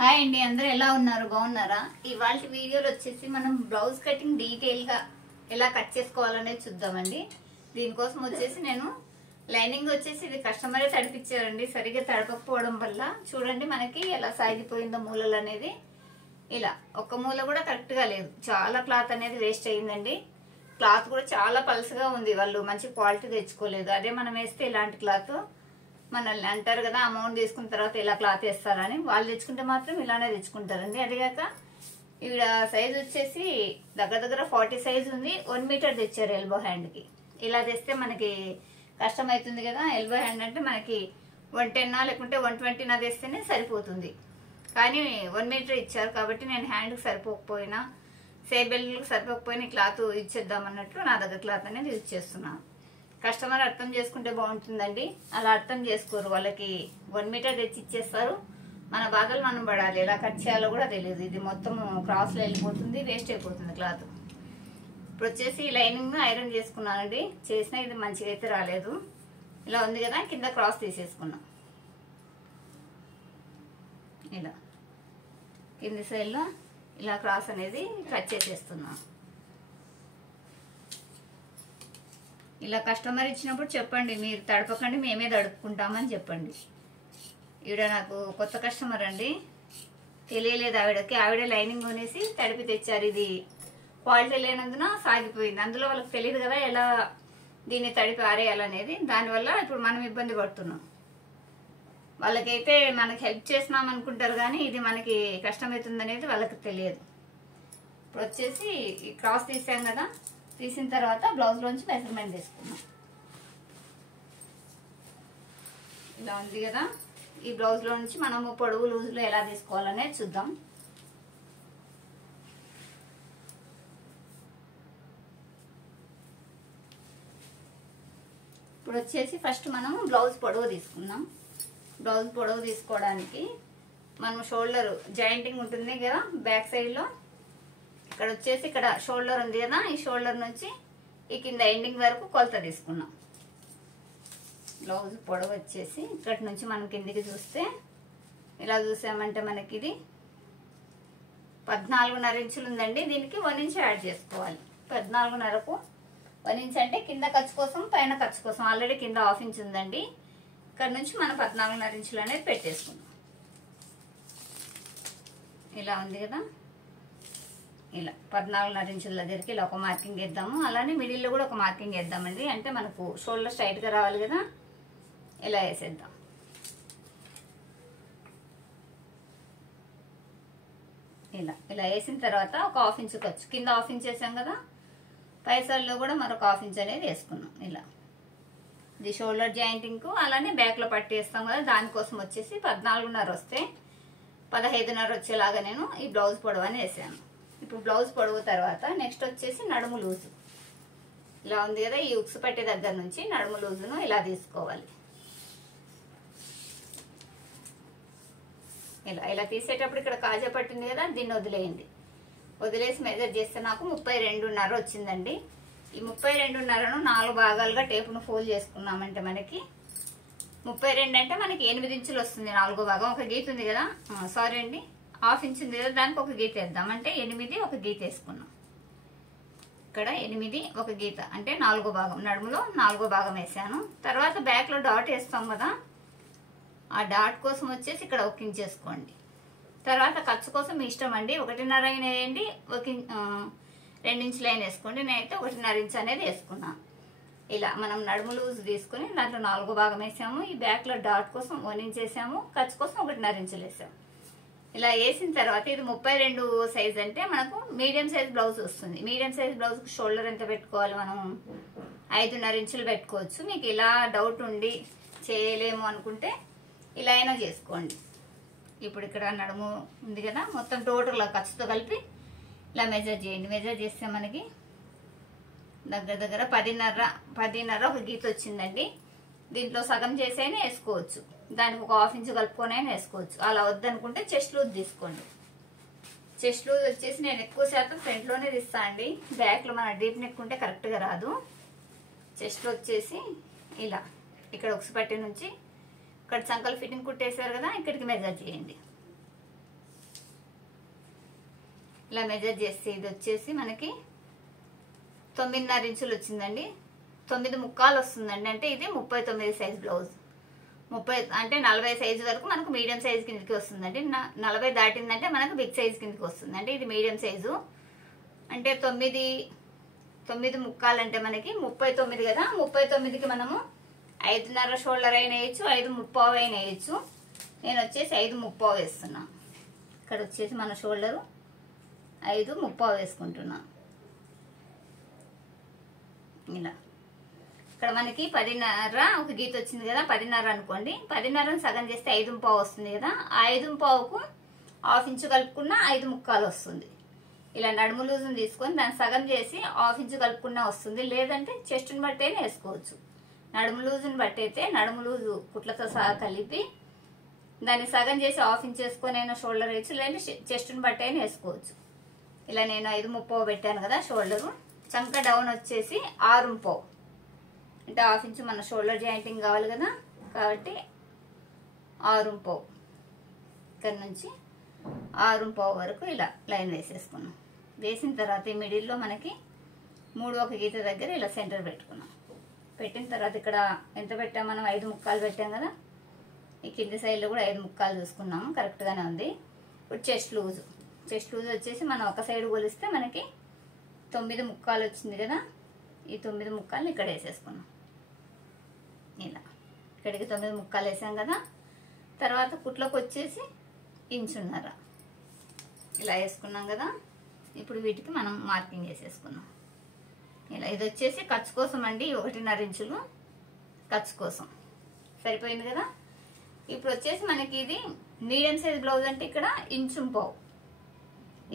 Hi అండి, అందరూ ఎలా ఉన్నారు? బాగున్నారా? ఇవాళ వీడియోలో వచ్చేసి మనం బ్లౌజ్ కటింగ్ డీటెయిల్ గా ఎలా కట్ చేసుకోవాలనేది చూద్దామండి. దీనికోసం వచ్చేసి నేను లైనింగ్ వచ్చేసి ఇది కస్టమరే తడిపించారండి. సరిగ్గా తడపకపోవడం వల్ల చూడండి మనకి ఎలా సాగిపోయిందో మూలలు అనేది. ఇలా ఒక్క మూల కూడా కరెక్ట్ గా లేదు, చాలా క్లాత్ అనేది వేస్ట్ అయ్యిందండి. క్లాత్ కూడా చాలా పలుసగా ఉంది, వాళ్ళు మంచి క్వాలిటీ తెచ్చుకోలేదు. అదే మనం వేస్తే ఇలాంటి క్లాత్ మనల్ని అంటారు కదా, అమౌంట్ తీసుకున్న తర్వాత ఇలా క్లాత్ వేస్తారని. వాళ్ళు తెచ్చుకుంటే మాత్రం ఇలానే తెచ్చుకుంటారండి. అదిగాక ఈవిడ సైజ్ వచ్చేసి దగ్గర దగ్గర 40 సైజ్ ఉంది. 1 మీటర్ తెచ్చారు ఎల్బో హ్యాండ్ కి. ఇలా తెస్తే మనకి కష్టం అవుతుంది కదా. ఎల్బో హ్యాండ్ అంటే మనకి 110 లేకుంటే 120 తెస్తేనే సరిపోతుంది. కానీ 1 మీటర్ ఇచ్చారు కాబట్టి నేను హ్యాండ్కి సరిపోకపోయినా సేబెల్కి సరిపోకపోయినా క్లాత్ ఇచ్చేద్దాం అన్నట్లు నా దగ్గర క్లాత్ అనేది యూజ్ చేస్తున్నాను. కస్టమర్ అర్థం చేసుకుంటే బాగుంటుందండి. అలా అర్థం చేసుకోరు, వాళ్ళకి 1 మీటర్ తెచ్చి ఇచ్చేస్తారు. మన బాధలు మనం పడాలి, ఎలా కట్ చేయాలో కూడా తెలియదు. ఇది మొత్తం క్రాస్లో వెళ్ళిపోతుంది, వేస్ట్ అయిపోతుంది క్లాత్. ఇప్పుడు వచ్చేసి లైనింగ్ ఐరన్ చేసుకున్నానండి. చేసినా ఇది మంచిగా అయితే రాలేదు. ఇలా ఉంది కదా, కింద క్రాస్ తీసేసుకున్నాం. ఇలా కింది సైడ్లో ఇలా క్రాస్ అనేది కట్ చేసేస్తున్నాం. ఇలా కస్టమర్ ఇచ్చినప్పుడు చెప్పండి, మీరు తడపకండి మేమే తడుపుకుంటామని చెప్పండి. ఈవిడ నాకు కొత్త కస్టమర్ అండి, తెలియలేదు ఆవిడకి. ఆవిడ లైనింగ్ కొనేసి తడిపి తెచ్చారు. ఇది క్వాలిటీ లేనందున సాగిపోయింది. అందులో వాళ్ళకి తెలియదు కదా ఎలా దీన్ని తడిపి ఆరేయాలనేది. దానివల్ల ఇప్పుడు మనం ఇబ్బంది పడుతున్నాం. వాళ్ళకైతే మనకి హెల్ప్ చేసినాం అనుకుంటారు కానీ ఇది మనకి కష్టమవుతుంది అనేది వాళ్ళకి తెలియదు. ఇప్పుడు వచ్చేసి ఈ క్రాస్ తీసాం కదా, తీసిన తర్వాత బ్లౌజ్ లోంచి మెజర్మెంట్ తీసుకున్నాం. ఇలా ఉంది కదా, ఈ బ్లౌజ్ లో నుంచి మనము పొడవు లూజులో ఎలా తీసుకోవాలనేది చూద్దాం. ఇప్పుడు వచ్చేసి ఫస్ట్ మనం బ్లౌజ్ పొడవు తీసుకుందాం. బ్లౌజ్ పొడవు తీసుకోవడానికి మనం షోల్డర్ జాయింటింగ్ ఉంటుంది కదా బ్యాక్ సైడ్ లో, ఇక్కడ వచ్చేసి ఇక్కడ షోల్డర్ ఉంది కదా, ఈ షోల్డర్ నుంచి ఈ కింద ఎండింగ్ వరకు కొలత తీసుకున్నాం. బ్లౌజ్ పొడవు వచ్చేసి ఇక్కడ నుంచి మనం కిందికి చూస్తే ఇలా చూసామంటే మనకి ఇది 14.5 ఇంచులు ఉందండి. దీనికి 1 ఇంచ్ యాడ్ చేసుకోవాలి. 14.5కు 1 ఇంచ్ అంటే కింద ఖర్చు కోసం పైన ఖర్చు కోసం. ఆల్రెడీ కింద 1/2 ఇంచ్ ఉందండి. ఇక్కడ నుంచి మనం 14.5 ఇంచులు అనేది పెట్టేసుకున్నాం. ఇలా ఉంది కదా, ఇలా 14.5 ఇంచుల దగ్గరికి ఇలా ఒక మార్కింగ్ వేద్దాము. అలానే మిడిల్లో కూడా ఒక మార్కింగ్ వేద్దామండి, అంటే మనకు షోల్డర్ స్ట్రైట్ గా రావాలి కదా. ఇలా వేసేద్దాం. ఇలా ఇలా వేసిన తర్వాత ఒక 1/2 ఇంచ్ ఖర్చు, కింద 1/2 ఇంచ్ వేసాం కదా, పైసల్లో కూడా మరొక 1/2 ఇంచ్ అనేది వేసుకున్నాం. ఇలా ఇది షోల్డర్ జాయింటింగ్ కు. అలానే బ్యాక్ లో పట్టి వేస్తాం కదా, దానికోసం వచ్చేసి 14.5 వస్తే 15.5 వచ్చేలాగా నేను ఈ బ్లౌజ్ పొడవు అని వేసాను. ఇప్పుడు బ్లౌజ్ పొడవు తర్వాత నెక్స్ట్ వచ్చేసి నడుము లూజు. ఇలా ఉంది కదా, ఈ ఉక్స్ పట్టే దగ్గర నుంచి నడుము లూజును ఇలా తీసుకోవాలి. ఇలా ఇలా తీసేటప్పుడు ఇక్కడ కాజా పట్టింది కదా, దీన్ని వదిలేయండి. వదిలేసి మెజర్ చేస్తే నాకు 32.5 వచ్చిందండి. ఈ 32.5ను 4 భాగాలుగా టేపును ఫోల్డ్ చేసుకున్నామంటే మనకి 32 అంటే మనకి 8 ఇంచులు వస్తుంది. 4వ భాగం ఒక గీత ఉంది కదా, సారీ అండి 1/2 ఇంచ్ ఉంది కదా, దానికి ఒక గీత వేద్దాం. అంటే 8 ఒక గీత వేసుకున్నాం. ఇక్కడ 8 ఒక గీత అంటే 4వ భాగం, నడుములో 4వ భాగం వేసాను. తర్వాత బ్యాక్ లో డాట్ వేస్తాం కదా, ఆ డాట్ కోసం వచ్చేసి ఇక్కడ 1 ఇంచ్ వేసుకోండి. తర్వాత ఖర్చు కోసం మీ ఇష్టం అండి, 1.5 అయినా వేయండి, 2 ఇంచ్ లైన్ వేసుకోండి. నేనైతే 1.5 ఇంచ్ అనేది వేసుకున్నాను. ఇలా మనం నడుము లూజ్ తీసుకుని దాంట్లో 4వ భాగం వేసాము. ఈ బ్యాక్ లో డాట్ కోసం 1 ఇంచ్ వేసాము, ఖర్చు కోసం 1.5 ఇంచులు వేసాము. ఇలా వేసిన తర్వాత ఇది 32 సైజ్ అంటే మనకు మీడియం సైజ్ బ్లౌజ్ వస్తుంది. మీడియం సైజ్ బ్లౌజ్ షోల్డర్ ఎంత పెట్టుకోవాలి, మనం 5.5 ఇంచులు పెట్టుకోవచ్చు. మీకు ఇలా డౌట్ ఉండి చేయలేము అనుకుంటే ఇలా అయినా చేసుకోండి. ఇప్పుడు ఇక్కడ నడుము ఉంది కదా, మొత్తం టోటల్ ఖర్చుతో కలిపి ఇలా మెజర్ చేయండి. మెజర్ చేస్తే మనకి దగ్గర దగ్గర 10.5 ఒక గీత వచ్చిందండి. దీంట్లో సగం చేసైనా వేసుకోవచ్చు, దానికి ఒక 1/2 ఇంచ్ కలుపుకొని అయినా వేసుకోవచ్చు. అలా వద్దనుకుంటే చెస్ట్ లూజ్ తీసుకోండి. చెస్ట్ లూజ్ వచ్చేసి నేను ఎక్కువ శాతం ఫ్రంట్ లోనే తీస్తా అండి, బ్యాక్ లో మన డీప్ నెక్ ఉంటే కరెక్ట్ గా రాదు. చెస్ట్ వచ్చేసి ఇలా ఇక్కడ ఉక్స్ పట్టి నుంచి ఇక్కడ సంకల్ ఫిట్టింగ్ కుట్టేశారు కదా, ఇక్కడికి మెజర్ చేయండి. ఇలా మెజర్ చేస్తే ఇది వచ్చేసి మనకి 9.5 ఇంచులు వచ్చిందండి. 9 ముక్కాలు వస్తుందండి. అంటే ఇది 39 సైజ్ బ్లౌజ్. 30 అంటే 40 సైజు వరకు మనకు మీడియం సైజ్ కిందకి వస్తుందండి. 40 దాటిందంటే మనకు బిగ్ సైజ్ కిందకి వస్తుందండి. ఇది మీడియం సైజు. అంటే 9 ముక్కాలు అంటే మనకి 39 కదా. 39కి మనము 5.5 షోల్డర్ అయినా వేయచ్చు, 5.35 అయినా వేయచ్చు. నేను వచ్చేసి 5.35 వేస్తున్నా. ఇక్కడ వచ్చేసి మన షోల్డరు 5.35 వేసుకుంటున్నా. ఇలా ఇక్కడ మనకి 10.5 ఒక గీత వచ్చింది కదా. 10.5 అనుకోండి. 10.5 సగం చేస్తే 5.35 వస్తుంది కదా. ఆ 5.35కు హాఫ్ ఇంచు కలుపుకున్న 5 ముక్కాలు వస్తుంది. ఇలా నడుము లూజుని తీసుకొని దాన్ని సగం చేసి హాఫ్ ఇంచు కలుపుకున్నా వస్తుంది. లేదంటే చెస్ట్ని బట్టి అయినా వేసుకోవచ్చు. నడుము లూజుని బట్టి అయితే నడుము లూజు కుట్లతో సహా కలిపి దాన్ని సగం చేసి హాఫ్ ఇంచ్ వేసుకొని అయినా షోల్డర్ వేయచ్చు, లేదంటే చెస్ట్ని బట్టి అయినా వేసుకోవచ్చు. ఇలా నేను 5.35 పెట్టాను కదా షోల్డరు. చంక డౌన్ వచ్చేసి 6.5, అంటే హాఫ్ ఇంచు మన షోల్డర్ జాయింటింగ్ కావాలి కదా, కాబట్టి 6.5 ఇక్కడ నుంచి 6.5 వరకు ఇలా లైన్ వేసేసుకున్నాం. వేసిన తర్వాత ఈ మిడిల్లో మనకి 3 ఒక గీత దగ్గర ఇలా సెంటర్ పెట్టుకున్నాం. పెట్టిన తర్వాత ఇక్కడ ఎంత పెట్టాం మనం? 5 ముక్కాలు పెట్టాం కదా. ఈ కింది సైడ్లో కూడా 5 ముక్కాలు చూసుకున్నాము, కరెక్ట్గానే ఉంది. ఇప్పుడు చెస్ట్ లూజ్ వచ్చేసి మనం ఒక సైడ్ కొలిస్తే మనకి 9 ముక్కాలు వచ్చింది కదా. ఈ 9 ముక్కాలు ఇక్కడ వేసేసుకున్నాం. ఇలా ఇక్కడికి 9 ముక్కాలు వేసాం కదా. తర్వాత కుట్లోకి వచ్చేసి 1.5 ఇంచు ఇలా వేసుకున్నాం కదా. ఇప్పుడు వీటికి మనం మార్కింగ్ వేసేసుకున్నాం. ఇలా ఇది వచ్చేసి ఖర్చు కోసం అండి. 1.5 ఇంచులు ఖర్చు కోసం సరిపోయింది కదా. ఇప్పుడు వచ్చేసి మనకి ఇది మీడియం సైజ్ బ్లౌజ్ అంటే ఇక్కడ 1.5 ఇంచు,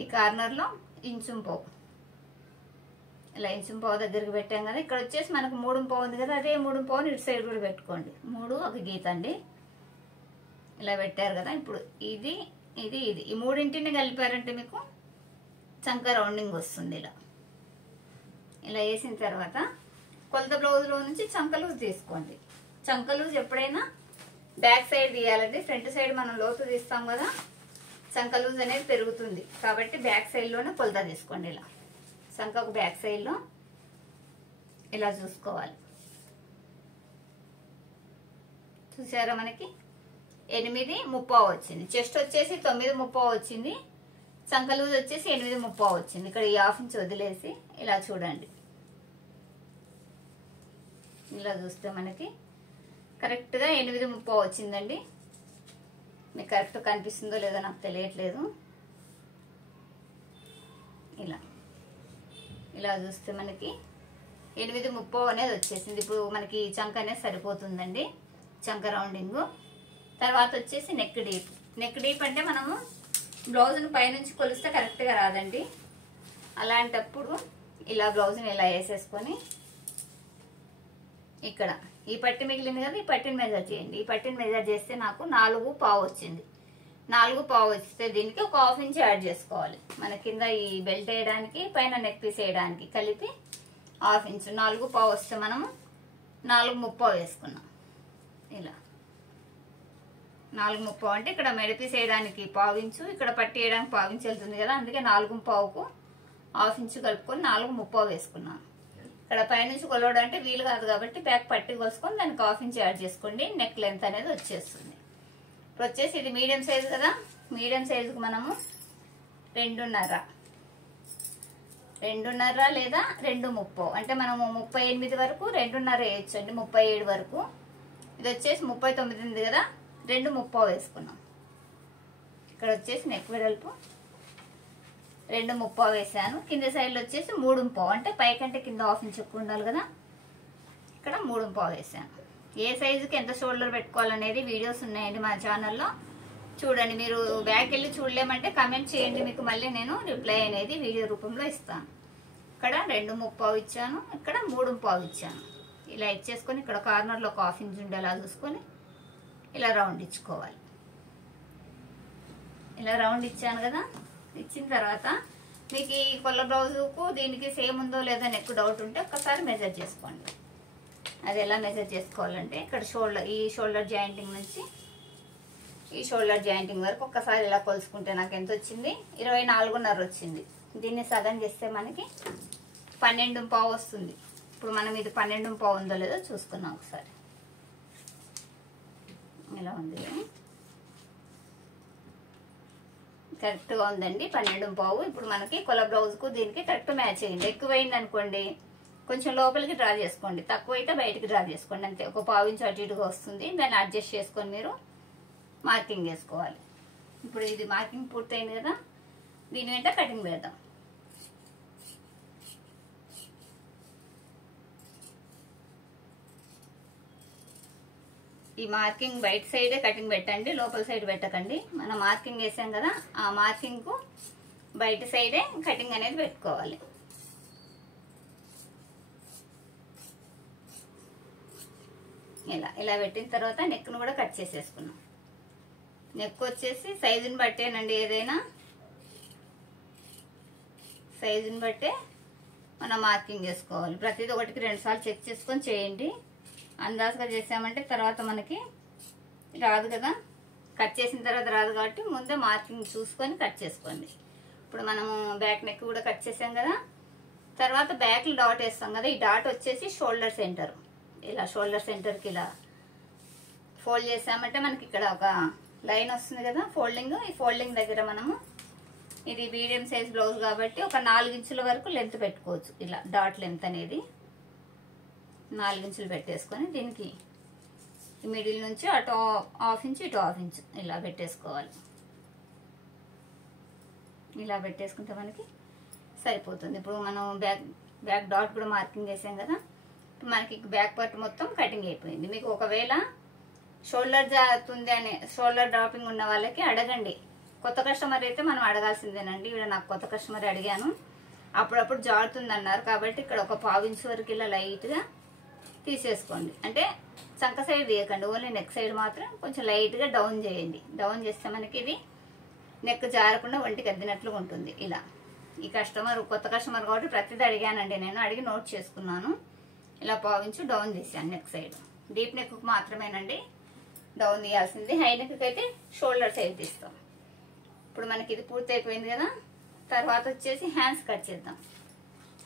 ఈ కార్నర్లో 1.5 ఇంచు ఇలా 1.5 ఇంచు దగ్గరికి పెట్టాం కదా. ఇక్కడ వచ్చేసి మనకు 3.5 ఉంది కదా. అదే 3.5 ఇటు సైడ్ కూడా పెట్టుకోండి. 3 ఒక గీత అండి. ఇలా పెట్టారు కదా. ఇప్పుడు ఇది ఇది ఇది ఈ మూడింటిని కలిపారంటే మీకు చంక రౌండింగ్ వస్తుంది. ఇలా వేసిన తర్వాత కొలత బ్లౌజ్లో నుంచి చంక లూజ్ తీసుకోండి. చంక లూజ్ ఎప్పుడైనా బ్యాక్ సైడ్ తీయాలండి. ఫ్రంట్ సైడ్ మనం లోతు తీస్తాం కదా, చంక లూజ్ అనేది పెరుగుతుంది. కాబట్టి బ్యాక్ సైడ్లోనే కొలత తీసుకోండి. ఇలా చంకకు బ్యాక్ సైడ్లో ఇలా చూసుకోవాలి. చూసారా మనకి 8.30 వచ్చింది. చెస్ట్ వచ్చేసి 9.30 వచ్చింది. చంక లూజ్ వచ్చేసి 8.30 వచ్చింది. ఇక్కడ ఈ హాఫ్ ఇంచ్ వదిలేసి ఇలా చూడండి. ఇలా చూస్తే మనకి కరెక్ట్గా 8.30 వచ్చిందండి. మీకు కరెక్ట్ కనిపిస్తుందో లేదో నాకు తెలియట్లేదు. ఇలా చూస్తే మనకి 8.30 అనేది వచ్చేసింది. ఇప్పుడు మనకి చంక అనేది సరిపోతుందండి, చంక రౌండింగ్. తర్వాత వచ్చేసి నెక్ డీప్ అంటే మనము బ్లౌజ్ని పైనుంచి కొలిస్తే కరెక్ట్గా రాదండి. అలాంటప్పుడు ఇలా బ్లౌజ్ని ఇలా వేసేసుకొని ఇక్కడ ఈ పట్టి మిగిలింది కదా, ఈ పట్టిని మెజర్ చేయండి. ఈ పట్టిని మెజర్ చేస్తే నాకు 4.5 వచ్చింది. 4.5 వస్తే దీనికి ఒక హాఫ్ ఇంచ్ యాడ్ చేసుకోవాలి. మన కింద ఈ బెల్ట్ వేయడానికి, పైన నెక్ పీస్ వేయడానికి కలిపి హాఫ్ ఇంచ్. 4.5 వస్తే మనము 4.30 వేసుకున్నాం. ఇలా 4.30 అంటే ఇక్కడ మెడపీస్ వేయడానికి 1/4 ఇంచు, ఇక్కడ పట్టి వేయడానికి 1/4 ఇంచు వెళ్తుంది కదా. అందుకే 4.5కు హాఫ్ ఇంచు కలుపుకొని 4.30 వేసుకున్నాం. ఇక్కడ పైనుంచి కొలవడం అంటే వీలు కాదు కాబట్టి బ్యాక్ పట్టి కోసుకొని దానికి హాఫ్ ఇంచ్ యాడ్ చేసుకోండి. నెక్ లెంత్ అనేది వచ్చేస్తుంది. ఇప్పుడు వచ్చేసి ఇది మీడియం సైజు కదా. మీడియం సైజుకు మనము 2.5 లేదా 2.30 అంటే మనము 38 వరకు 2.5 వేయచ్చు అండి. 37 వరకు. ఇది వచ్చేసి 39 ఉంది కదా, 2.30 వేసుకున్నాం. ఇక్కడ వచ్చేసి నెక్ వెడల్పు 2.30 వేసాను. కింద సైడ్లో వచ్చేసి 3.5 అంటే పైకంటే కింద హాఫ్ ఇంచ్ ఎక్కువ ఉండాలి కదా. ఇక్కడ 3.5 వేసాను. ఏ సైజుకి ఎంత షోల్డర్ పెట్టుకోవాలనేది వీడియోస్ ఉన్నాయండి మా ఛానల్లో, చూడండి. మీరు బ్యాక్ వెళ్ళి చూడలేమంటే కమెంట్ చేయండి, మీకు మళ్ళీ నేను రిప్లై అనేది వీడియో రూపంలో ఇస్తాను. ఇక్కడ 2.30 ఇచ్చాను, ఇక్కడ 3.5 ఇచ్చాను. ఇలా ఇచ్చేసుకొని ఇక్కడ కార్నర్లో ఒక హాఫ్ ఇంచ్ ఉండేలా చూసుకొని ఇలా రౌండ్ ఇచ్చుకోవాలి. ఇలా రౌండ్ ఇచ్చాను కదా. ఇచ్చిన తర్వాత మీకు ఈ కొల్ల బ్లౌజుకు దీనికి సేమ్ ఉందో లేదో నెక్ డౌట్ ఉంటే ఒక్కసారి మెజర్ చేసుకోండి. అది ఎలా మెజర్ చేసుకోవాలంటే ఇక్కడ ఈ షోల్డర్ జాయింటింగ్ నుంచి ఈ షోల్డర్ జాయింటింగ్ వరకు ఒక్కసారి ఇలా కొలుసుకుంటే నాకు ఎంత వచ్చింది, 24.5 వచ్చింది. దీన్ని సగం చేస్తే మనకి 12.5 వస్తుంది. ఇప్పుడు మనం ఇది 12.5 ఉందో లేదో చూసుకున్నాం ఒకసారి. ఇలా ఉంది, కరెక్ట్గా ఉందండి 12.5. ఇప్పుడు మనకి కొల బ్లౌజ్కు దీనికి కరెక్ట్ మ్యాచ్ అయ్యింది. ఎక్కువైంది అనుకోండి కొంచెం లోపలికి డ్రా చేసుకోండి, తక్కువ అయితే బయటికి డ్రా చేసుకోండి, అంతే. ఒక 1/4 ఇంచ్ అటు ఇటుగా వస్తుంది, దాన్ని అడ్జస్ట్ చేసుకొని మీరు మార్కింగ్ చేసుకోవాలి. ఇప్పుడు ఇది మార్కింగ్ పూర్తయింది కదా, దీని వెంట కటింగ్ పెడదాం. ఈ మార్కింగ్ బయట సైడే కటింగ్ పెట్టండి, లోపల సైడ్ పెట్టకండి. మనం మార్కింగ్ వేసాం కదా, ఆ మార్కింగ్కు బయట సైడే కటింగ్ అనేది పెట్టుకోవాలి. ఇలా పెట్టిన తర్వాత నెక్ను కూడా కట్ చేసేసుకున్నాం. నెక్ వచ్చేసి సైజుని బట్టేనండి, ఏదైనా సైజుని బట్టే మనం మార్కింగ్ చేసుకోవాలి. ప్రతిదీ 1కి 2 సార్లు చెక్ చేసుకొని చేయండి. అందాజుగా చేసామంటే తర్వాత మనకి రాదు కదా, కట్ చేసిన తర్వాత రాదు కాబట్టి ముందే మార్కింగ్ చూసుకొని కట్ చేసుకోండి. ఇప్పుడు మనము బ్యాక్ నెక్ కూడా కట్ చేసాం కదా, తర్వాత బ్యాక్లో డాట్ వేస్తాం కదా, ఈ డాట్ వచ్చేసి షోల్డర్ సెంటర్. ఇలా షోల్డర్ సెంటర్కి ఇలా ఫోల్డ్ చేసామంటే మనకి ఇక్కడ ఒక లైన్ వస్తుంది కదా ఫోల్డింగ్. ఈ ఫోల్డింగ్ దగ్గర మనము, ఇది మీడియం సైజ్ బ్లౌజ్ కాబట్టి ఒక 4 ఇంచుల వరకు లెంత్ పెట్టుకోవచ్చు. ఇలా డాట్ లెంత్ అనేది 4 ఇంచులు పెట్టేసుకొని దీనికి మిడిల్ నుంచి అటు 1/2 ఇంచ్ ఇటు 1/2 ఇంచ్ ఇలా పెట్టేసుకోవాలి. ఇలా పెట్టేసుకుంటే మనకి సరిపోతుంది. ఇప్పుడు మనం బ్యాక్ డాట్ కూడా మార్కింగ్ చేసాం కదా, మనకి బ్యాక్ పార్ట్ మొత్తం కటింగ్ అయిపోయింది. మీకు ఒకవేళ షోల్డర్ జారుతుంది అనే షోల్డర్ డ్రాపింగ్ ఉన్న వాళ్ళకి అడగండి. కొత్త కస్టమర్ అయితే మనం అడగాల్సిందేనండి. ఇక్కడ నాకు కొత్త కస్టమర్ అడిగాను, అప్పుడప్పుడు జారుతుంది అన్నారు కాబట్టి ఇక్కడ ఒక 1/2 ఇంచ్ వరకు ఇలా లైట్గా తీసేసుకోండి. అంటే చంక సైడ్ తీయకండి, ఓన్లీ నెక్ సైడ్ మాత్రం కొంచెం లైట్గా డౌన్ చేయండి. డౌన్ చేస్తే మనకి ఇది నెక్ జారకుండా ఒంటికి అద్దినట్లుగా ఉంటుంది. ఇలా ఈ కస్టమర్ కొత్త కస్టమర్ కాబట్టి ప్రతిదీ అడిగానండి, నేను అడిగి నోట్ చేసుకున్నాను. ఇలా 1/2 ఇంచ్ డౌన్ తీసాను నెక్ సైడ్. డీప్ నెక్ మాత్రమేనండి డౌన్ తీయాల్సింది, హై నెక్ అయితే షోల్డర్ సైడ్ తీస్తాం. ఇప్పుడు మనకి ఇది పూర్తి అయిపోయింది కదా, తర్వాత వచ్చేసి హ్యాండ్స్ కట్ చేద్దాం.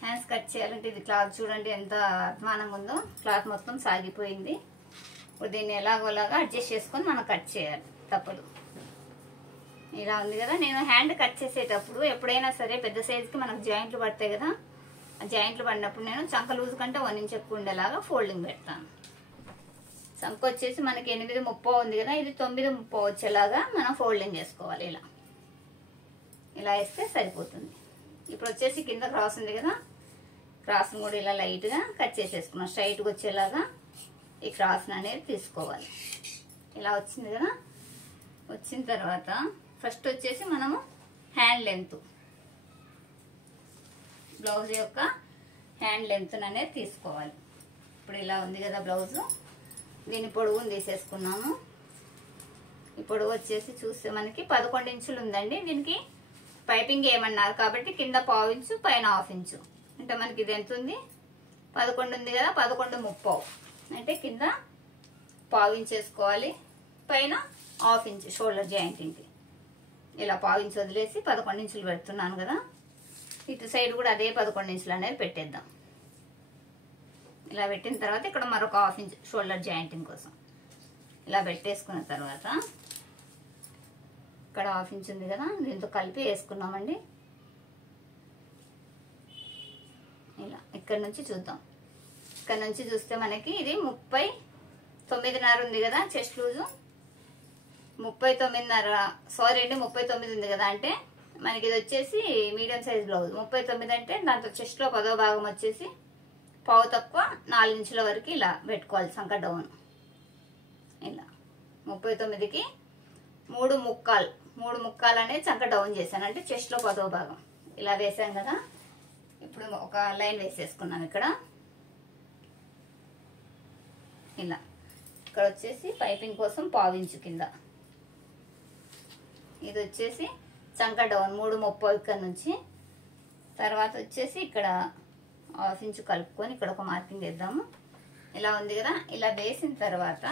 హ్యాండ్స్ కట్ చేయాలంటే ఇది క్లాత్ చూడండి ఎంత అధ్వానంగా ఉందో, క్లాత్ మొత్తం సాగిపోయింది. ఇప్పుడు దీన్ని ఎలాగోలాగా అడ్జస్ట్ చేసుకొని మనం కట్ చేయాలి, తప్పదు. ఇలా ఉంది కదా, నేను హ్యాండ్ కట్ చేసేటప్పుడు ఎప్పుడైనా సరే పెద్ద సైజుకి మనకు జాయింట్లు పడతాయి కదా, ఆ జాయింట్లు పడినప్పుడు నేను చంక లూజ్ కంటే 1 ఇంచ్ ఎక్కువ ఉండేలాగా ఫోల్డింగ్ పెడతాను. చంక వచ్చేసి మనకి 8.30 ఉంది కదా, ఇది 9.30 వచ్చేలాగా మనం ఫోల్డింగ్ చేసుకోవాలి. ఇలా వేస్తే సరిపోతుంది. ఇప్పుడు వచ్చేసి కింద క్రాస్ ఉంది కదా, క్రాస్ని కూడా ఇలా లైట్గా కట్ చేసేసుకున్నాం. స్ట్రైట్గా వచ్చేలాగా ఈ క్రాస్ని అనేది తీసుకోవాలి. ఇలా వచ్చింది కదా, వచ్చిన తర్వాత ఫస్ట్ వచ్చేసి మనము హ్యాండ్ లెంత్, బ్లౌజ్ యొక్క హ్యాండ్ లెంత్ అనేది తీసుకోవాలి. ఇప్పుడు ఇలా ఉంది కదా బ్లౌజు, దీని పొడవును తీసేసుకున్నాము. ఈ పొడవు వచ్చేసి చూస్తే మనకి 11 ఇంచులు ఉందండి. దీనికి పైపింగ్ ఏమన్నారు కాబట్టి కింద 1/2 ఇంచు పైన 1/2 ఇంచు అంటే మనకి ఇది ఎంత ఉంది, 11 ఉంది కదా, 11.30 అంటే కింద 1/2 ఇంచ్ వేసుకోవాలి, పైన 1/2 ఇంచ్ షోల్డర్ జాయింటింగ్కి. ఇలా 1/2 ఇంచ్ వదిలేసి 11 ఇంచులు పెడుతున్నాను కదా, ఇటు సైడ్ కూడా అదే 11 ఇంచులు అనేది పెట్టేద్దాం. ఇలా పెట్టిన తర్వాత ఇక్కడ మరొక 1/2 ఇంచ్ షోల్డర్ జాయింటింగ్ కోసం ఇలా పెట్టేసుకున్న తర్వాత ఇక్కడ 1/2 ఇంచ్ ఉంది కదా, దీంతో కలిపి వేసుకున్నామండి. ఇలా ఇక్కడ నుంచి చూద్దాం. ఇక్కడ నుంచి చూస్తే మనకి ఇది 39.5 ఉంది కదా, చెస్ట్ లూజు 39.5 సారీ అండి 39 ఉంది కదా, అంటే మనకి ఇది వచ్చేసి మీడియం సైజ్ బ్లౌజ్. 39 అంటే దాంతో చెస్ట్లో 10వ భాగం వచ్చేసి 1/2 తక్కువ 4 ఇంచుల వరకు ఇలా పెట్టుకోవాలి సంక డౌన్. ఇలా 39కి 3 ముక్కాలు అనేది చంక డౌన్ చేశాను, అంటే చెస్ట్లో 10వ భాగం ఇలా వేసాం కదా. ఇప్పుడు ఒక లైన్ వేసేసుకున్నాం ఇక్కడ. ఇలా ఇక్కడ వచ్చేసి పైపింగ్ కోసం 1/2 ఇంచు కింద, ఇది వచ్చేసి చంక డౌన్ 3.30 ఇక్కడ నుంచి. తర్వాత వచ్చేసి ఇక్కడ 1/2 ఇంచు కలుపుకొని ఇక్కడ ఒక మార్కింగ్ వేద్దాము. ఇలా ఉంది కదా, ఇలా వేసిన తర్వాత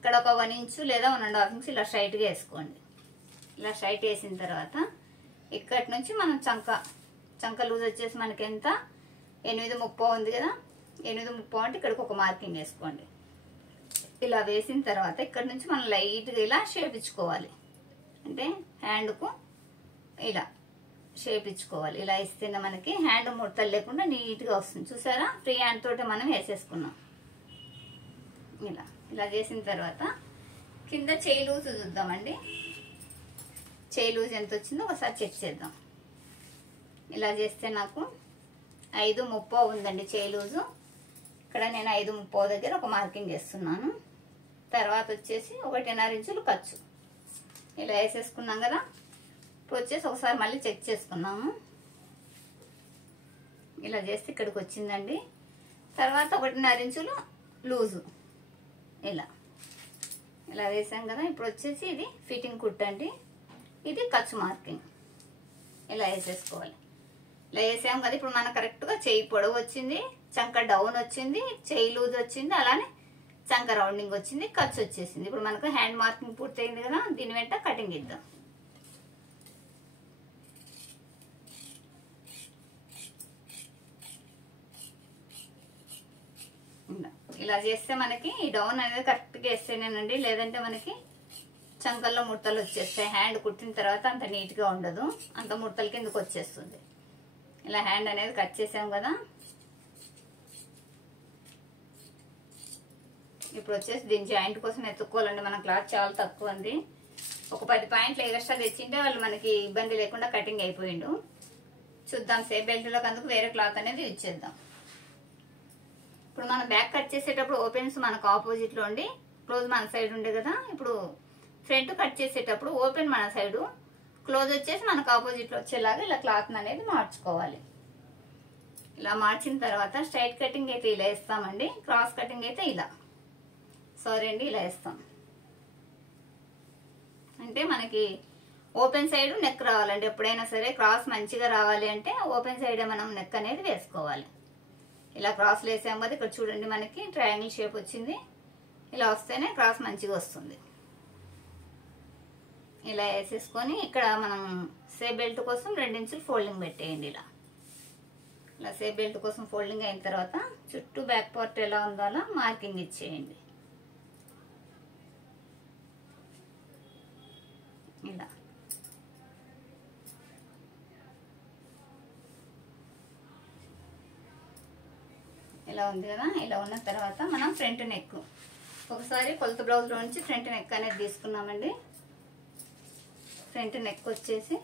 ఇక్కడ ఒక 1 ఇంచు లేదా 1.5 ఇంచు ఇలా స్ట్రైట్గా వేసుకోండి. ఇలా స్ట్రైట్ వేసిన తర్వాత ఇక్కడి నుంచి మనం చంక లూజ్ వచ్చేసి మనకి ఎంత 8.30 ఉంది కదా, 8.30 అంటే ఇక్కడికి ఒక మార్కింగ్ వేసుకోండి. ఇలా వేసిన తర్వాత ఇక్కడ నుంచి మనం లైట్గా ఇలా షేప్ ఇచ్చుకోవాలి. అంటే హ్యాండ్కు ఇలా షేప్ ఇచ్చుకోవాలి. ఇలా ఇస్తేనే మనకి హ్యాండ్ ముడతలు లేకుండా నీట్గా వస్తుంది. చూసారా, ఫ్రీ హ్యాండ్ తోటి మనం వేసేసుకున్నాం. ఇలా చేసిన తర్వాత కింద చేయి లూజ్ చూద్దామండి. చేయి లూజ్ ఎంత వచ్చిందో ఒకసారి చెక్ చేద్దాం. ఇలా చేస్తే నాకు 5.30 ఉందండి చేయి లూజు. ఇక్కడ నేను 5.30 దగ్గర ఒక మార్కింగ్ వేస్తున్నాను. తర్వాత వచ్చేసి 1.5 ఇంచులు ఖర్చు ఇలా వేసేసుకున్నాం కదా. ఇప్పుడు వచ్చేసి ఒకసారి మళ్ళీ చెక్ చేసుకున్నాము. ఇలా చేస్తే ఇక్కడికి వచ్చిందండి. తర్వాత 1.5 ఇంచులు లూజు ఇలా వేసాం కదా. ఇప్పుడు వచ్చేసి ఇది ఫిట్టింగ్ కుట్ అండి, ఇది ఖర్చు మార్కింగ్. ఇలా వేసేసుకోవాలి. ఇలా వేసాం కదా. ఇప్పుడు మనకు కరెక్ట్గా చేయి పొడవు వచ్చింది, చంక డౌన్ వచ్చింది, చేయి లూజ్ వచ్చింది, అలానే చంక రౌండింగ్ వచ్చింది, ఖర్చు వచ్చేసింది. ఇప్పుడు మనకు హ్యాండ్ మార్కింగ్ పూర్తయింది కదా. దీని వెంట కటింగ్ ఇద్దాం. ఇలా చేస్తే మనకి ఈ డౌన్ అనేది కరెక్ట్గా వేస్తేనేనండి, లేదంటే మనకి చంకల్లో ముడతలు వచ్చేస్తాయి. హ్యాండ్ కుట్టిన తర్వాత అంత నీట్గా ఉండదు, అంత ముడతల కిందకు వచ్చేస్తుంది. ఇలా హ్యాండ్ అనేది కట్ చేసాం కదా. ఇప్పుడు వచ్చేసి దీని జాయింట్ కోసం ఎత్తుక్కోవాలండి. మన క్లాత్ చాలా తక్కువ ఉంది. ఒక 10 పాయింట్లు ఎక్స్ట్రా తెచ్చింటే వాళ్ళు మనకి ఇబ్బంది లేకుండా కటింగ్ అయిపోయిండు. చూద్దాం, సేఫ్ బెల్ట్లోకి అందుకు వేరే క్లాత్ అనేది యూజ్ చేద్దాం. ఇప్పుడు మనం బ్యాక్ కట్ చేసేటప్పుడు ఓపెన్స్ మనకు ఆపోజిట్లో ఉండి క్లోజ్ మన సైడ్ ఉండే కదా. ఇప్పుడు ఫ్రంట్ కట్ చేసేటప్పుడు ఓపెన్ మన సైడు, క్లోజ్ వచ్చేసి మనకు ఆపోజిట్లో వచ్చేలాగా ఇలా క్లాత్ అనేది మార్చుకోవాలి. ఇలా మార్చిన తర్వాత స్ట్రైట్ కటింగ్ అయితే ఇలా వేస్తామండి, క్రాస్ కటింగ్ అయితే ఇలా ఇలా వేస్తాం. అంటే మనకి ఓపెన్ సైడ్ నెక్ రావాలండి. ఎప్పుడైనా సరే క్రాస్ మంచిగా రావాలి అంటే ఓపెన్ సైడే మనం నెక్ అనేది వేసుకోవాలి. ఇలా క్రాస్లు వేసాం కదా. ఇక్కడ చూడండి మనకి ట్రయాంగిల్ షేప్ వచ్చింది. ఇలా వస్తేనే క్రాస్ మంచిగా వస్తుంది. ఇలా వేసేసుకొని ఇక్కడ మనం సేఫ్ బెల్ట్ కోసం 2 ఇంచులు ఫోల్డింగ్ పెట్టేయండి. ఇలా సేఫ్ బెల్ట్ కోసం ఫోల్డింగ్ అయిన తర్వాత చుట్టూ బ్యాక్ పార్ట్ ఎలా ఉందో అలా మార్కింగ్ ఇచ్చేయండి. ఇలా ఉంది కదా. ఇలా ఉన్న తర్వాత మనం ఫ్రంట్ నెక్ ఒకసారి కొలత బ్లౌజ్లో నుంచి ఫ్రంట్ నెక్ అనేది తీసుకున్నామండి. ఫ్రంట్ నెక్ వచ్చేసి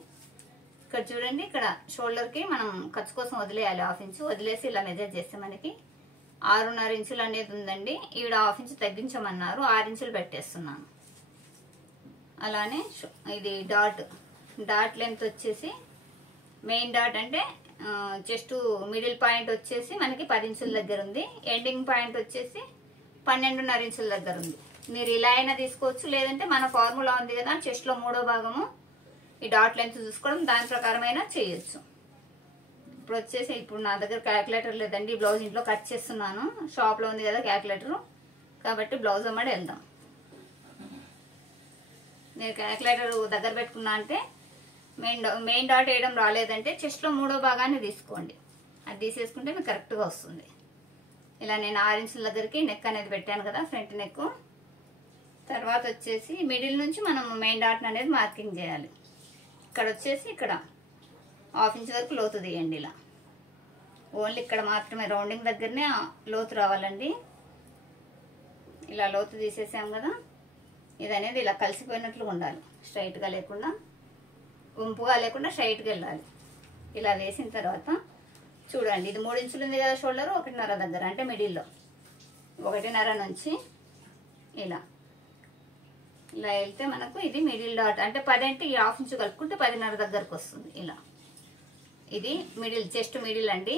ఇక్కడ చూడండి, ఇక్కడ షోల్డర్కి మనం ఖర్చు కోసం వదిలేయాలి 1/2 ఇంచు. వదిలేసి ఇలా మెజర్ చేస్తే మనకి 6.5 ఇంచులు అనేది ఉందండి. ఈవిడ 1/2 ఇంచు తగ్గించమన్నారు, 6 ఇంచులు పెట్టేస్తున్నాను. అలానే ఇది డాట్ లెంత్ వచ్చేసి మెయిన్ డాట్ అంటే చెస్ట్ మిడిల్ పాయింట్ వచ్చేసి మనకి 10 ఇంచుల దగ్గర ఉంది. ఎండింగ్ పాయింట్ వచ్చేసి 12.5 ఇంచుల దగ్గర ఉంది. మీరు ఇలా అయినా తీసుకోవచ్చు, లేదంటే మన ఫార్ములా ఉంది కదా చెస్ట్లో 3వ భాగము ఈ డాట్ లెంత్ చూసుకోవడం, దాని ప్రకారమైనా చేయొచ్చు. ఇప్పుడు నా దగ్గర క్యాల్కులేటర్ లేదండి, బ్లౌజ్ ఇంట్లో కట్ చేస్తున్నాను. షాప్లో ఉంది కదా క్యాల్కులేటర్, కాబట్టి బ్లౌజ్ అమ్మడి వెళ్దాం. నేను క్యాల్కులేటర్ దగ్గర పెట్టుకున్నా అంటే మెయిన్ డాట్ వేయడం రాలేదంటే చెస్ట్లో 3వ భాగాన్ని తీసుకోండి. అది తీసేసుకుంటే మీకు కరెక్ట్గా వస్తుంది. ఇలా నేను 6 ఇంచుల దగ్గరికి నెక్ అనేది పెట్టాను కదా, ఫ్రంట్ నెక్. తర్వాత వచ్చేసి మిడిల్ నుంచి మనం మెయిన్ డాట్ అనేది మార్కింగ్ చేయాలి. ఇక్కడ వచ్చేసి ఇక్కడ 1/2 ఇంచ్ వరకు లోతు తీయండి. ఇలా ఓన్లీ ఇక్కడ మాత్రమే రౌండింగ్ దగ్గరనే లోతు రావాలండి. ఇలా లోతు తీసేసాం కదా. ఇది అనేది ఇలా కలిసిపోయినట్లు ఉండాలి, స్ట్రైట్గా లేకుండా, వంపుగా లేకుండా స్ట్రైట్గా వెళ్ళాలి. ఇలా వేసిన తర్వాత చూడండి, ఇది 3 ఇంచులు ఉంది కదా షోల్డర్, 1.5 దగ్గర అంటే మిడిల్లో 1.5 నుంచి ఇలా వెళ్తే మనకు ఇది మిడిల్ డాట్. అంటే 10 అంటే ఈ 1/2 ఇంచు కలుపుకుంటే 10.5 దగ్గరకు వస్తుంది. ఇలా ఇది మిడిల్, చెస్ట్ మిడిల్ అండి.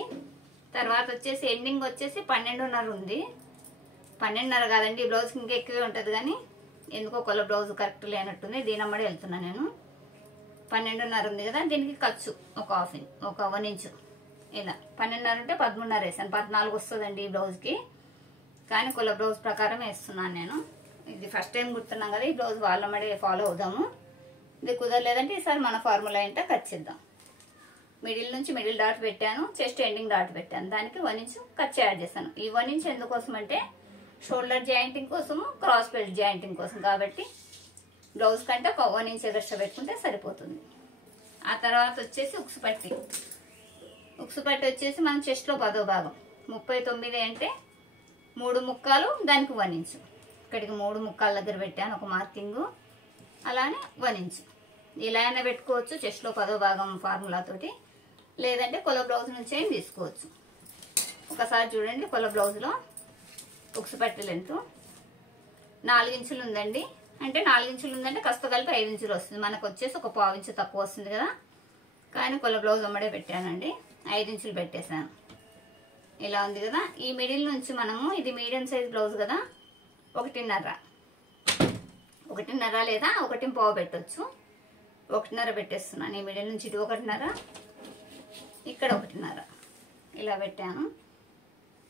తర్వాత వచ్చేసి ఎండింగ్ వచ్చేసి 12.5 ఉంది. 12.5 కాదండి, బ్లౌజ్ ఇంకా ఎక్కువే ఉంటుంది, కానీ ఎందుకో కొల బ్లౌజ్ కరెక్ట్ లేనట్టుంది. దీనమ్మడి వెళ్తున్నా నేను. 12.5 ఉంది కదా, దీనికి ఖర్చు ఒక 1 ఇంచు. ఇలా 12.5 ఉంటే 13.5 వేసాను, 14 వస్తుందండి ఈ బ్లౌజ్కి. కానీ కొల బ్లౌజ్ ప్రకారం వేస్తున్నాను నేను. ఇది ఫస్ట్ టైం కుడుతున్నాం కదా, ఈ బ్లౌజ్ వాళ్ళ ఫాలో అవుదాము. ఇది కుదరలేదంటే ఈసారి మన ఫార్ములా ఏంటో కట్ చేద్దాం. మిడిల్ నుంచి మిడిల్ డాట్ పెట్టాను, చెస్ట్ ఎండింగ్ డాట్ పెట్టాను, దానికి 1 ఇంచ్ ఖర్చు యాడ్ చేశాను. ఈ 1 ఇంచ్ ఎందుకోసం అంటే షోల్డర్ జాయింటింగ్ కోసము, క్రాస్ బెల్ట్ జాయింటింగ్ కోసం. కాబట్టి బ్లౌజ్ కంటే ఒక 1 ఇంచ్ ఎక్స్ట్రా పెట్టుకుంటే సరిపోతుంది. ఆ తర్వాత వచ్చేసి ఉక్సు పట్టి వచ్చేసి మనం చెస్ట్లో 10వ భాగం 39 అంటే 3 ముక్కాలు, దానికి 1 ఇంచ్. ఇక్కడికి 3 ముక్కాల దగ్గర పెట్టాను ఒక మార్కింగ్, అలానే 1 ఇంచ్. ఇలా అయినా పెట్టుకోవచ్చు చెస్ట్లో 10వ భాగం ఫార్ములా తోటి, లేదంటే కొల బ్లౌజ్ నుంచి అయినా తీసుకోవచ్చు. ఒకసారి చూడండి, కొల బ్లౌజ్లో ఉక్సు పట్టి లెంత్ 4 ఇంచులు ఉందండి. అంటే 4 ఇంచులు ఉందంటే కస్త కలిపి 5 ఇంచులు వస్తుంది. మనకు వచ్చేసి ఒక 1/2 ఇంచు తక్కువ వస్తుంది కదా, కానీ కొల బ్లౌజ్ అమ్మడే పెట్టానండి, 5 ఇంచులు పెట్టేశాను. ఇలా ఉంది కదా. ఈ మిడిల్ నుంచి మనము, ఇది మీడియం సైజ్ బ్లౌజ్ కదా, 1.5 లేదా 1.5 పెట్టొచ్చు. 1.5 పెట్టేస్తున్నాను. ఈ మిడిల్ నుంచి ఇటు 1.5, ఇక్కడ 1.5 ఇలా పెట్టాను.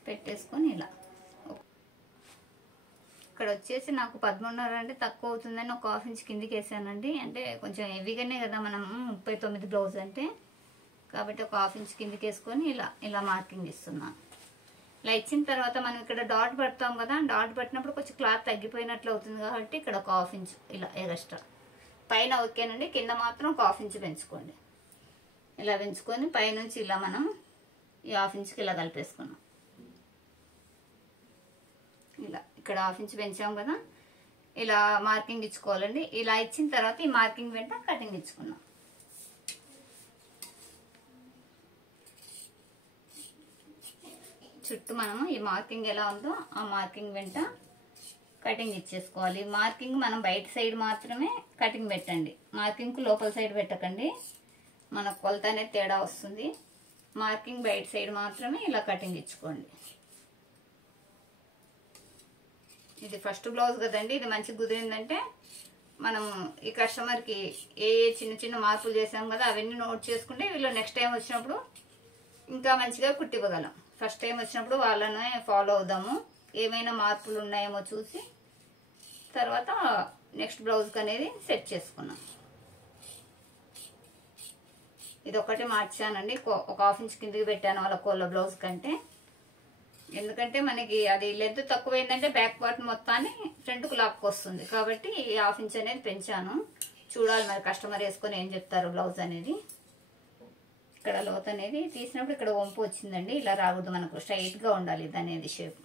పెట్టేసుకొని ఇలా ఇక్కడ వచ్చేసి నాకు 13.5 అంటే తక్కువ అవుతుందని ఒక 1/2 ఇంచ్ కిందికి వేసానండి. అంటే కొంచెం హెవీగానే కదా మనం 39 బ్లౌజ్ అంటే, కాబట్టి ఒక 1/2 ఇంచ్ కిందికి వేసుకొని ఇలా మార్కింగ్ ఇస్తున్నాను. ఇలా ఇచ్చిన తర్వాత మనం ఇక్కడ డాట్ పడతాం కదా, డాట్ పట్టినప్పుడు కొంచెం క్లాత్ తగ్గిపోయినట్లు అవుతుంది కాబట్టి ఇక్కడ ఒక 1/2 ఇంచ్ ఇలా ఎక్స్ట్రా పైన ఓకేనండి. కింద మాత్రం ఒక 1/2 ఇంచ్ పెంచుకోండి. ఇలా పెంచుకొని పైనుంచి ఇలా మనం ఈ 1/2 ఇంచ్కి ఇలా కలిపేసుకున్నాం. ఇలా ఇక్కడ 1/2 ఇంచ్ పెంచాం కదా, ఇలా మార్కింగ్ ఇచ్చుకోవాలండి. ఇలా ఇచ్చిన తర్వాత ఈ మార్కింగ్ వెంట కటింగ్ ఇచ్చుకున్నాం. చుట్టూ మనము ఈ మార్కింగ్ ఎలా ఉందో ఆ మార్కింగ్ వెంట కటింగ్ ఇచ్చేసుకోవాలి. మార్కింగ్ మనం బయట సైడ్ మాత్రమే కటింగ్ పెట్టండి, మార్కింగ్ లోపల సైడ్ పెట్టకండి, మన కొలత అనేది తేడా వస్తుంది. మార్కింగ్ బయట సైడ్ మాత్రమే ఇలా కటింగ్ ఇచ్చుకోండి. ఇది ఫస్ట్ బ్లౌజ్ కదండి, ఇది మంచిగా కుదిరిందంటే మనం ఈ కస్టమర్కి ఏ చిన్న చిన్న మార్పులు చేసాం కదా అవన్నీ నోట్ చేసుకుంటే వీళ్ళు నెక్స్ట్ టైం వచ్చినప్పుడు ఇంకా మంచిగా కుట్టివ్వగలం. ఫస్ట్ టైం వచ్చినప్పుడు వాళ్ళనే ఫాలో అవుదాము, ఏమైనా మార్పులు ఉన్నాయేమో చూసి తర్వాత నెక్స్ట్ బ్లౌజ్కి అనేది సెట్ చేసుకున్నాం. ఇది ఒకటి మార్చానండి, ఒక 1/2 ఇంచ్ కిందికి పెట్టాను వాళ్ళ కోళ్ళ బ్లౌజ్ కంటే. ఎందుకంటే మనకి అది లెంత్ తక్కువైందంటే బ్యాక్ పార్ట్ మొత్తాన్ని ఫ్రంట్కు లాక్కొస్తుంది, కాబట్టి ఈ 1/2 ఇంచ్ అనేది పెంచాను. చూడాలి మరి కస్టమర్ వేసుకొని ఏం చెప్తారు బ్లౌజ్ అనేది. ఇక్కడ లోత్ అనేది తీసినప్పుడు ఇక్కడ వంపు వచ్చిందండి, ఇలా రాకూడదు, మనకు స్ట్రైట్గా ఉండాలి ఇది అనేది షేప్.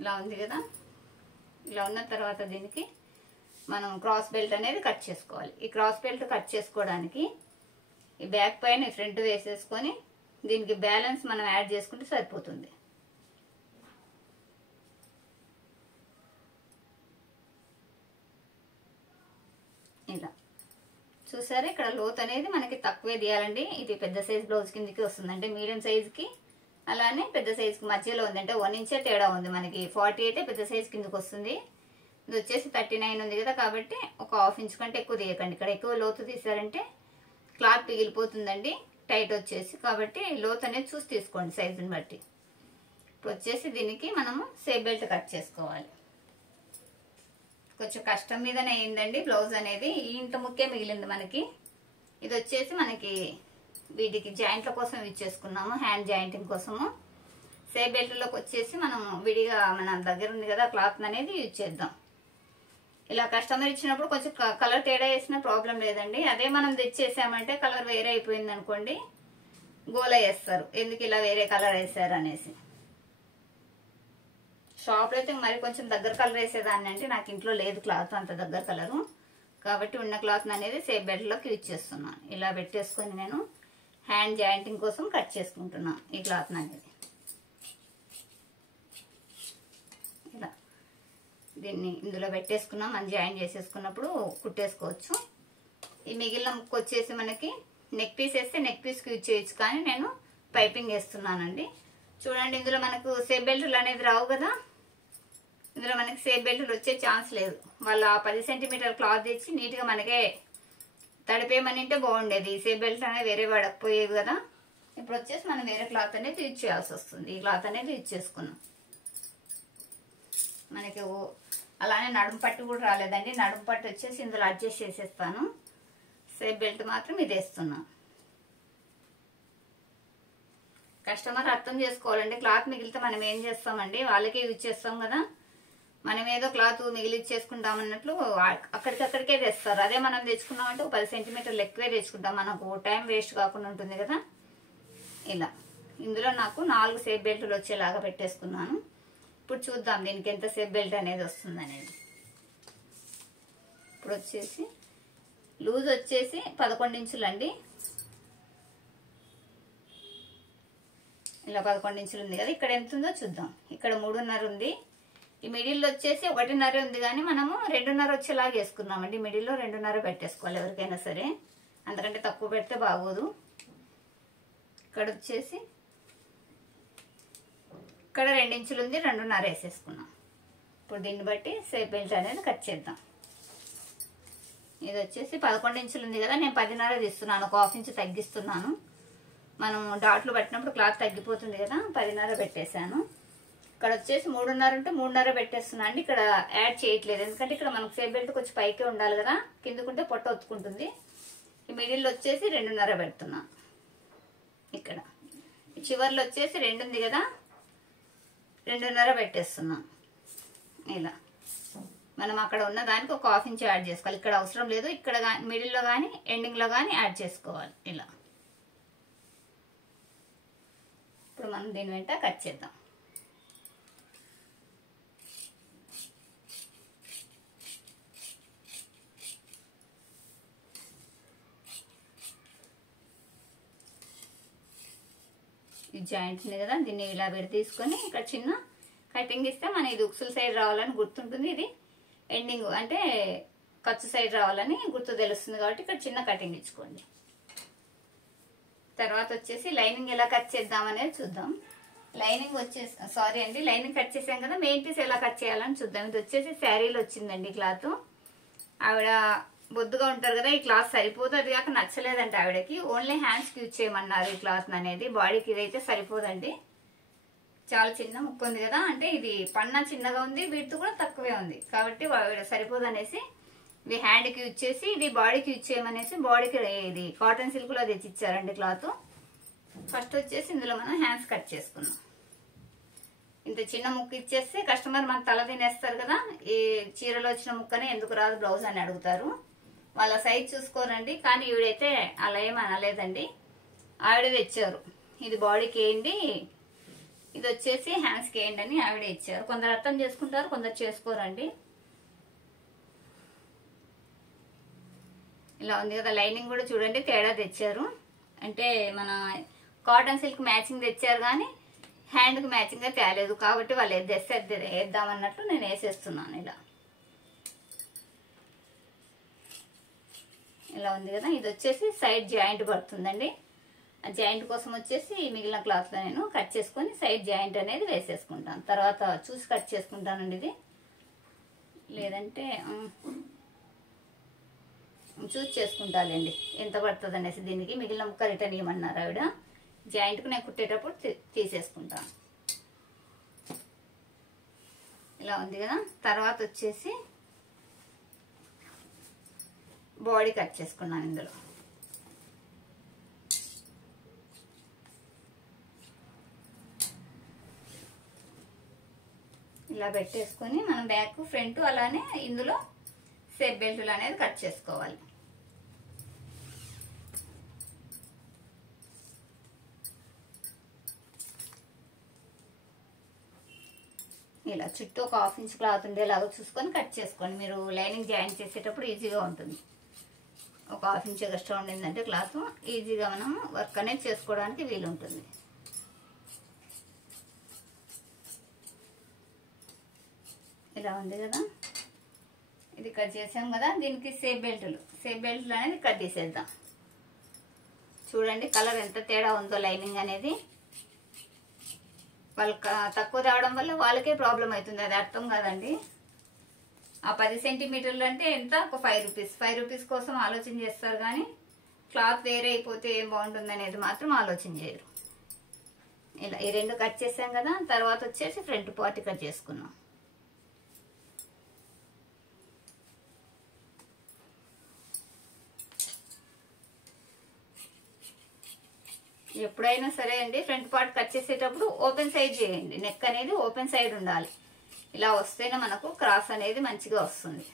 ఇలా ఉంది కదా. ఇలా ఉన్న తర్వాత దీనికి మనం క్రాస్ బెల్ట్ అనేది కట్ చేసుకోవాలి. ఈ క్రాస్ బెల్ట్ కట్ చేసుకోవడానికి ఈ బ్యాక్ పైన ఫ్రంట్ వేసేసుకొని దీనికి బ్యాలెన్స్ మనం యాడ్ చేసుకుంటే సరిపోతుంది. ఇలా చూసారా, ఇక్కడ లోత్ అనేది మనకి తక్కువే తీయాలండి. ఇది పెద్ద సైజ్ బ్లౌజ్ కిందకి వస్తుంది, అంటే మీడియం సైజ్కి అలానే పెద్ద సైజ్కి మధ్యలో ఉంది, అంటే 1 ఇంచే తేడా ఉంది. మనకి 40 అయితే పెద్ద సైజ్ కిందకి వస్తుంది, ఇది వచ్చేసి 39 ఉంది కదా, కాబట్టి ఒక 1/2 ఇంచ్ కంటే ఎక్కువ తీయకండి. ఇక్కడ ఎక్కువ లోతు తీసారంటే క్లాత్ పిగిలిపోతుందండి టైట్ వచ్చేసి, కాబట్టి లోత్ అనేది చూసి తీసుకోండి సైజుని బట్టి. ఇప్పుడు వచ్చేసి దీనికి మనము సేప్ బెల్ట్ కట్ చేసుకోవాలి. కొంచెం కష్టం మీదనే అయిందండి బ్లౌజ్ అనేది, ఇంత ముక్కే మిగిలింది మనకి. ఇది వచ్చేసి మనకి వీటికి జాయింట్ల కోసం యూజ్ చేసుకున్నాము, హ్యాండ్ జాయింటింగ్ కోసము. సేప్ బెల్ట్లోకి వచ్చేసి మనం విడిగా మన దగ్గర ఉంది కదా క్లాత్ అనేది యూజ్ చేద్దాం. ఇలా కస్టమర్ ఇచ్చినప్పుడు కొంచెం కలర్ తేడా వేసిన ప్రాబ్లం లేదండి. అదే మనం తెచ్చేసామంటే కలర్ వేరే అయిపోయింది అనుకోండి, గోల వేస్తారు, ఎందుకు ఇలా వేరే కలర్ వేసారు అనేసి. షాప్లో అయితే మరి కొంచెం దగ్గర కలర్ వేసేదాన్ని, అంటే నాకు ఇంట్లో లేదు క్లాత్ అంత దగ్గర కలరు, కాబట్టి ఉన్న క్లాత్ అనేది సేప్ బెల్ట్లోకి యూజ్ చేస్తున్నాను. ఇలా పెట్టేసుకొని నేను హ్యాండ్ జాయింటింగ్ కోసం కట్ చేసుకుంటున్నాను ఈ క్లాత్ అనేది. ఇలా దీన్ని ఇందులో పెట్టేసుకున్నాం, మనం జాయిన్ చేసేసుకున్నప్పుడు కుట్టేసుకోవచ్చు. ఈ మిగిలిన ముక్క వచ్చేసి మనకి నెక్ పీస్ వేస్తే నెక్ పీస్కి యూజ్ చేయొచ్చు, కానీ నేను పైపింగ్ వేస్తున్నానండి. చూడండి, ఇందులో మనకు సేప్ బెల్ట్లు అనేది రావు కదా, ఇందులో మనకి సేప్ బెల్ట్లు వచ్చే ఛాన్స్ లేదు. వాళ్ళ 10 సెంటీమీటర్ క్లాత్ తెచ్చి నీట్గా మనకే తడిపేయమనింటే బాగుండేది, సేప్ బెల్ట్ అనేది వేరే వాడకపోయేది కదా. ఇప్పుడు వచ్చేసి మనం వేరే క్లాత్ అనేది యూజ్ చేయాల్సి వస్తుంది. ఈ క్లాత్ అనేది యూజ్ చేసుకున్నాం. మనకి అలానే నడుము పట్టు కూడా రాలేదండి. నడుము పట్టు వచ్చేసి ఇందులో అడ్జస్ట్ చేసేస్తాను. సేఫ్ బెల్ట్ మాత్రం ఇది వేస్తున్నా. కస్టమర్ అర్థం చేసుకోవాలండి. క్లాత్ మిగిలితే మనం ఏం చేస్తామండి, వాళ్ళకే యూజ్ చేస్తాం కదా. మనం ఏదో క్లాత్ మిగిలిచ్చేసుకుంటాం అన్నట్లు అక్కడికక్కడికే తెస్తారు. అదే మనం తెచ్చుకున్నామంటే 10 సెంటీమీటర్లు ఎక్కువే తెచ్చుకుంటాం. మనకు టైం వేస్ట్ కాకుండా ఉంటుంది కదా. ఇలా ఇందులో నాకు 4 సేఫ్ బెల్ట్లు వచ్చేలాగా పెట్టేసుకున్నాను. ఇప్పుడు చూద్దాం దీనికి ఎంత సేఫ్ బెల్ట్ అనేది వస్తుంది అనేది. ఇప్పుడు వచ్చేసి లూజ్ వచ్చేసి 11 ఇంచులు అండి. ఇలా 11 ఇంచులు ఉంది కదా. ఇక్కడ ఎంత ఉందో చూద్దాం. ఇక్కడ 3.5 ఉంది. ఈ మిడిల్ వచ్చేసి 1.5 ఉంది, కానీ మనము 2.5 వచ్చేలాగా వేసుకున్నామండి. మిడిల్లో 2.5 పెట్టేసుకోవాలి ఎవరికైనా సరే, అంతకంటే తక్కువ పెడితే బాగోదు. ఇక్కడ వచ్చేసి ఇక్కడ 2 ఇంచులు ఉంది, 2.5 వేసేసుకున్నాం. ఇప్పుడు దీన్ని బట్టి సేఫ్ బెల్ట్ అనేది కట్ చేద్దాం. ఇది వచ్చేసి 11 ఇంచులు ఉంది కదా, నేను 10.5 తీస్తున్నాను, 1/2 ఇంచు తగ్గిస్తున్నాను. మనం డాట్లు పట్టినప్పుడు క్లాత్ తగ్గిపోతుంది కదా, 10.5 పెట్టేశాను. ఇక్కడ వచ్చేసి 3.5 ఉంటే 3.5 పెట్టేస్తున్నా అండి. ఇక్కడ యాడ్ చేయట్లేదు, ఎందుకంటే ఇక్కడ మనకు సేఫ్ బెల్ట్ కొంచెం పైకే ఉండాలి కదా, కిందకుంటే పొట్ట ఒత్తుకుంటుంది. ఈ మిడిల్ వచ్చేసి 2.5 పెడుతున్నా. ఇక్కడ చివర్లో వచ్చేసి 2 ఉంది కదా, 2.5 పెట్టేస్తున్నా. ఇలా మనం అక్కడ ఉన్న దానికి 1/2 ఇంచు యాడ్ చేసుకోవాలి. ఇక్కడ అవసరం లేదు, ఇక్కడ మిడిల్లో కానీ ఎండింగ్లో కానీ యాడ్ చేసుకోవాలి. ఇలా ఇప్పుడు మనం దీని వెంట కట్ చేద్దాం. ఈ జాయింట్ ఉంది కదా, దీన్ని ఇలా తీసుకొని ఇక్కడ చిన్న కటింగ్ ఇస్తే మన ఇది ఉక్సుల సైడ్ రావాలని గుర్తుంటుంది. ఇది ఎండింగ్ అంటే ఖర్చు సైడ్ రావాలని గుర్తు తెలుస్తుంది, కాబట్టి ఇక్కడ చిన్న కటింగ్ ఇచ్చుకోండి. తర్వాత వచ్చేసి లైనింగ్ ఎలా కట్ చేద్దాం అనేది చూద్దాం. లైనింగ్ వచ్చేసి సారీ అండి, లైనింగ్ కట్ చేసాం కదా, మెయిన్ పీస్ ఎలా కట్ చేయాలని చూద్దాం. ఇది వచ్చేసి శారీలో వచ్చిందండి క్లాత్. ఆవిడ బొద్దుగా ఉంటారు కదా, ఈ క్లాత్ సరిపోదు, అది కాక నచ్చలేదంటే ఆవిడకి ఓన్లీ హ్యాండ్స్కి యూజ్ చేయమన్నారు ఈ క్లాత్ అనేది. బాడీకి ఇదైతే సరిపోదండి, చాలా చిన్న ముక్క ఉంది కదా, అంటే ఇది పన్నా చిన్నగా ఉంది, వీటితో కూడా తక్కువే ఉంది, కాబట్టి ఆవిడ సరిపోదు అనేసి ఇది హ్యాండ్కి యూజ్ చేసి ఇది బాడీకి యూజ్ చేయమనేసి బాడీకి ఇది కాటన్ సిల్క్ లో తెచ్చి ఇచ్చారండి క్లాత్. ఫస్ట్ వచ్చేసి ఇందులో మనం హ్యాండ్స్ కట్ చేసుకున్నాం. ఇంత చిన్న ముక్క ఇచ్చేస్తే కస్టమర్ మన తల తినేస్తారు కదా, ఈ చీరలో వచ్చిన ముక్కనే ఎందుకు రాదు బ్లౌజ్ అని అడుగుతారు. వాళ్ళ సైజ్ చూసుకోరండి, కానీ ఈవిడైతే అలా ఏం అనలేదండి, ఆవిడ తెచ్చారు. ఇది బాడీకి వేయండి, ఇది వచ్చేసి హ్యాండ్స్కి వేయండి అని ఆవిడ ఇచ్చారు. కొందరు అర్థం చేసుకుంటారు, కొందరు చేసుకోరండి. ఇలా ఉంది కదా, లైనింగ్ కూడా చూడండి తేడా తెచ్చారు. అంటే మన కాటన్ సిల్క్ మ్యాచింగ్ తెచ్చారు, కానీ హ్యాండ్కి మ్యాచింగ్గా తేలేదు, కాబట్టి వాళ్ళు వేద్దామన్నట్టు నేను వేసేస్తున్నాను. ఇలా ఉంది కదా, ఇది వచ్చేసి సైడ్ జాయింట్ పడుతుందండి. ఆ జాయింట్ కోసం వచ్చేసి మిగిలిన క్లాత్లో నేను కట్ చేసుకొని సైడ్ జాయింట్ అనేది వేసేసుకుంటాను. తర్వాత చూసి కట్ చేసుకుంటానండి, ఇది లేదంటే చూసి చేసుకుంటానండి ఎంత పడుతుంది అనేసి. దీనికి మిగిలిన ముక్క రిటర్న్ ఇవ్వమన్నారు ఆవిడ. జాయింట్కు నేను కుట్టేటప్పుడు తీసేసుకుంటాను. ఇలా ఉంది కదా, తర్వాత వచ్చేసి బాడీ కట్ చేసుకున్నాను. ఇందులో ఇలా పెట్టేసుకొని మనం బ్యాక్ ఫ్రంట్ అలానే ఇందులో సేఫ్ బెల్ట్లు అనేది కట్ చేసుకోవాలి. ఇలా చుట్టూ 1/2 ఇంచ్ క్లాత్ ఉండేలాగా చూసుకొని కట్ చేసుకోండి. మీరు లైనింగ్ జాయిన్ చేసేటప్పుడు ఈజీగా ఉంటుంది. 1/2 ఇంచ్ ఎక్స్ట్రా ఉండిందంటే క్లాత్ ఈజీగా మనం వర్క్ అనేది చేసుకోవడానికి వీలుంటుంది. ఇలా ఉంది కదా, ఇది కట్ చేసాం కదా, దీనికి సేఫ్ బెల్ట్లు అనేది కట్ చేసేద్దాం. చూడండి కలర్ ఎంత తేడా ఉందో లైనింగ్ అనేది. వాళ్ళకి తక్కువ తేవడం వల్ల వాళ్ళకే ప్రాబ్లం అవుతుంది, అది అర్థం కాదండి. ఆ 10 సెంటీమీటర్లు అంటే ఎంత, ఒక 5 రూపీస్. 5 రూపీస్ కోసం ఆలోచన చేస్తారు, కానీ క్లాత్ వేరే అయిపోతే ఏం బాగుంటుంది అనేది మాత్రం ఆలోచన చేయరు. ఇలా ఈ 2 కట్ చేసాం కదా, తర్వాత వచ్చేసి ఫ్రంట్ పార్ట్ కట్ చేసుకున్నాం. ఎప్పుడైనా సరే అండి ఫ్రంట్ పార్ట్ కట్ చేసేటప్పుడు ఓపెన్ సైడ్ చేయండి. నెక్ అనేది ఓపెన్ సైడ్ ఉండాలి. ఇలా వస్తేనే మనకు క్రాస్ అనేది మంచిగా వస్తుంది.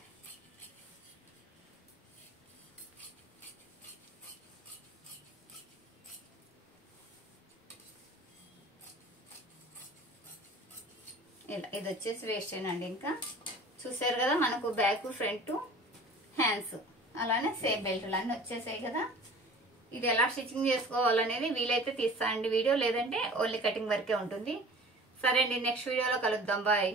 ఇలా ఇది వచ్చేసి వేస్ట్ అండి. ఇంకా చూసారు కదా మనకు బ్యాక్ ఫ్రంట్ హ్యాండ్స్ అలానే సేమ్ బెల్ట్లు అన్నీ వచ్చేసాయి కదా. ఇది ఎలా స్టిచ్చింగ్ చేసుకోవాలనేది వీలైతే తీస్తా అండి వీడియో, లేదంటే ఓన్లీ కటింగ్ వరకే ఉంటుంది. సరే అండి, నెక్స్ట్ వీడియోలో కలుద్దాం. బాయ్.